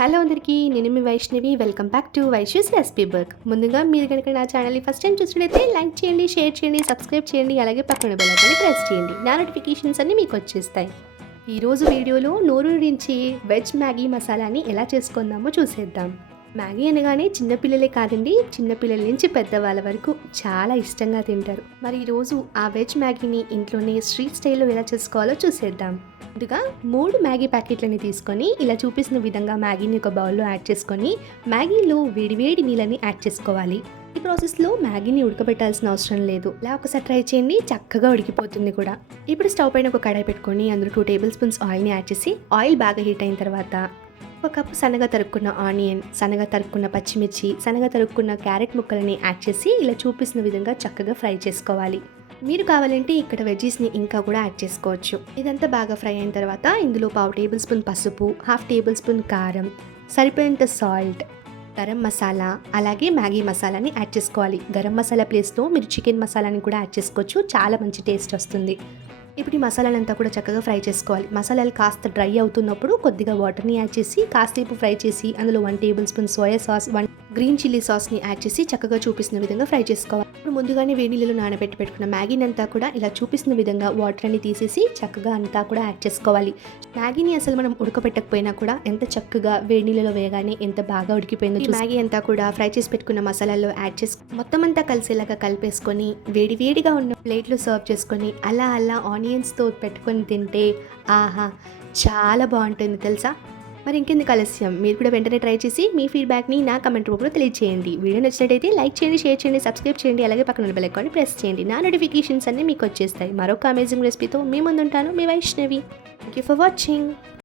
Hello అందరికీ, నేను మీ Vaishnavi. Welcome back to Vaishu's recipe book. ముందుగా మీరు కనుక నా ఛానల్ని ఫస్ట్ టైం చూసినట్లయితే లైక్ చేయండి, షేర్ చేయండి, సబ్స్క్రైబ్ చేయండి, అలాగే పక్కన బెల్ ఐకాన్ని ప్రెస్ చేయండి. నా నోటిఫికేషన్స్ అన్నీ మీకు వచ్చేస్తాయి. ఈరోజు వీడియోలో నోరూరించి వెజ్ మ్యాగీ మసాలాని ఎలా చేసుకుందామో చూసేద్దాం. మ్యాగీ అనగానే చిన్నపిల్లలే కాదండి, చిన్నపిల్లల నుంచి పెద్దవాళ్ళ వరకు చాలా ఇష్టంగా తింటారు. మరి ఈరోజు ఆ వెజ్ మ్యాగీని ఇంట్లోనే స్ట్రీట్ స్టైల్లో ఎలా చేసుకోవాలో చూసేద్దాం. ముందుగా 3 మ్యాగీ ప్యాకెట్లని తీసుకొని ఇలా చూపిస్తున్న విధంగా మ్యాగీని ఒక బౌల్లో యాడ్ చేసుకొని మ్యాగీలో వేడివేడి నీళ్ళని యాడ్ చేసుకోవాలి. ఈ ప్రాసెస్లో మ్యాగీని ఉడకబెట్టాల్సిన అవసరం లేదు. ఇలా ఒకసారి ట్రై చేయండి, చక్కగా ఉడికిపోతుంది కూడా. ఇప్పుడు స్టవ్ పైన ఒక కడాయి పెట్టుకొని అందులో 2 టేబుల్ స్పూన్స్ ఆయిల్ని యాడ్ చేసి ఆయిల్ బాగా హీట్ అయిన తర్వాత ఒక కప్పు సన్నగా తరుక్కున్న ఆనియన్, సన్నగా తరుక్కున్న పచ్చిమిర్చి, సన్నగా తరుక్కున్న క్యారెట్ ముక్కలని యాడ్ చేసి ఇలా చూపిస్తున్న విధంగా చక్కగా ఫ్రై చేసుకోవాలి. మీరు కావాలంటే ఇక్కడ వెజ్జీస్ని ఇంకా కూడా యాడ్ చేసుకోవచ్చు. ఇదంతా బాగా ఫ్రై అయిన తర్వాత ఇందులో 1/2 టేబుల్ స్పూన్ పసుపు, 1/2 టేబుల్ స్పూన్ కారం, సరిపోయేంత సాల్ట్, గరం మసాలా, అలాగే మ్యాగీ మసాలాని యాడ్ చేసుకోవాలి. గరం మసాలా ప్లేస్లో మీరు చికెన్ మసాలాని కూడా యాడ్ చేసుకోవచ్చు, చాలా మంచి టేస్ట్ వస్తుంది. ఇప్పుడు ఈ మసాలాలంతా కూడా చక్కగా ఫ్రై చేసుకోవాలి. మసాలాలు కాస్త డ్రై అవుతున్నప్పుడు కొద్దిగా వాటర్ని యాడ్ చేసి కాసేపు ఫ్రై చేసి అందులో 1 tablespoon soya sauce, 1 green chilli సాస్ని యాడ్ చేసి చక్కగా చూపిస్తున్న విధంగా ఫ్రై చేసుకోవాలి. ఇప్పుడు ముందుగానే వేడి నీళ్ళు నానబెట్టి పెట్టుకున్న మ్యాగీని అంతా కూడా ఇలా చూపిస్తున్న విధంగా వాటర్ అని తీసేసి చక్కగా అంతా కూడా యాడ్ చేసుకోవాలి. మ్యాగీని అసలు మనం ఉడకబెట్టకపోయినా కూడా ఎంత చక్కగా వేడి నీళ్ళలో వేయగానే ఎంత బాగా ఉడికిపోయిందో. మ్యాగీ అంతా కూడా ఫ్రై చేసి పెట్టుకున్న మసాలాల్లో యాడ్ చేసి మొత్తం అంతా కలిసేలాగా కలిపేసుకొని వేడివేడిగా ఉన్న ప్లేట్లో సర్వ్ చేసుకొని అలా ఆనియన్స్తో పెట్టుకొని తింటే ఆహా, చాలా బాగుంటుంది తెలుసా. మరి ఇంకెందుకు ఆలస్యం, మీరు కూడా వెంటనే ట్రై చేసి మీ ఫీడ్బ్యాక్ని నా కమెంట్ రూపంలో తెలియజేయండి. వీడియో నచ్చినట్టయితే లైక్ చేయండి, షేర్ చేయండి, సబ్స్క్రైబ్ చేయండి, అలాగే పక్కన బెల్ ఐకాన్ని ప్రెస్ చేయండి. నా నోటిఫికేషన్స్ అన్నీ మీకు వచ్చేస్తాయి. మరొక అమేజింగ్ రెసిపీతో మీ ముందుంటాను, మీ Vaishnavi. Thank you for watching.